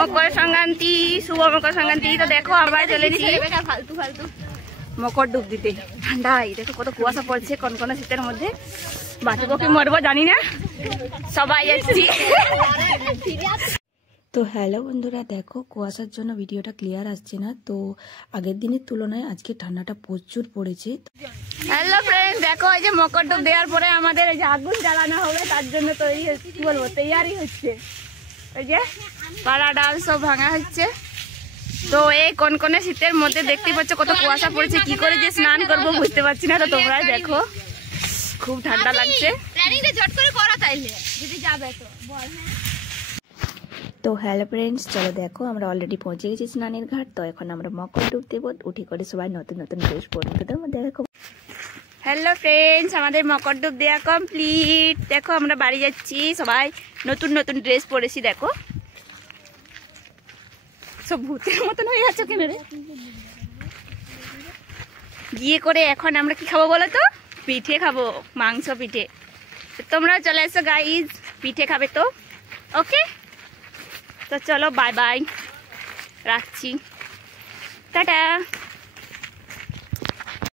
মকর সংক্রান্তি, শুভ মকর সংক্রান্তি। তো দেখো আমরা চলেছি ফালতু ফালতু মকর ডুব দিতে। ঠান্ডায় দেখো কত কুয়াশা পড়ছে কনকনে শীতের মধ্যে। বাঁচবো কি মরবো জানি না, সবাই যাচ্ছি। তো হ্যালো বন্ধুরা, দেখো কুয়াশার জন্য ভিডিওটা ক্লিয়ার আসছে না। তো আগের দিনের তুলনায় আজকে ঠান্ডাটা প্রচুর পড়েছে। হ্যালো ফ্রেন্ড, দেখো এই যে মকর ডুব দেওয়ার পরে আমাদের এই যে আগুন জ্বালানো হবে, তার জন্য তৈরি কি বলবো তৈয়ারি হচ্ছে। ওই যে পাড়া ডাল সব ভাঙা হচ্ছে। তো এই কনকনে শীতের মধ্যে দেখতে পাচ্ছ কত কুয়াশা পড়েছে, কি করে যে স্নান করবো বুঝতে পারছি না। তো তোমরাই দেখো, খুব ঠান্ডা লাগছে। তো হ্যালো ফ্রেন্ডস, চলো দেখো আমরা অলরেডি পৌঁছে গেছি স্নানের ঘাট। তো এখন আমরা মকর ডুব দেবো, উঠে করে সবাই নতুন নতুন ড্রেস পরতে দেবো। দেখো হ্যালো ফ্রেন্ডস, আমাদের মকর ডুব দেওয়া কমপ্লিট। দেখো আমরা বাড়ি যাচ্ছি, সবাই নতুন নতুন ড্রেস পরেছি। দেখো সব ভূতের মতন হয়ে যাচ্ছে কেন রে। গিয়ে করে এখন আমরা কি খাবো বলো তো? পিঠে খাবো, মাংস পিঠে। তোমরা চলে এসো গাইজ, পিঠে খাবে তো? ওকে, তো চলো বাই বাই, রাখছি, টাটা।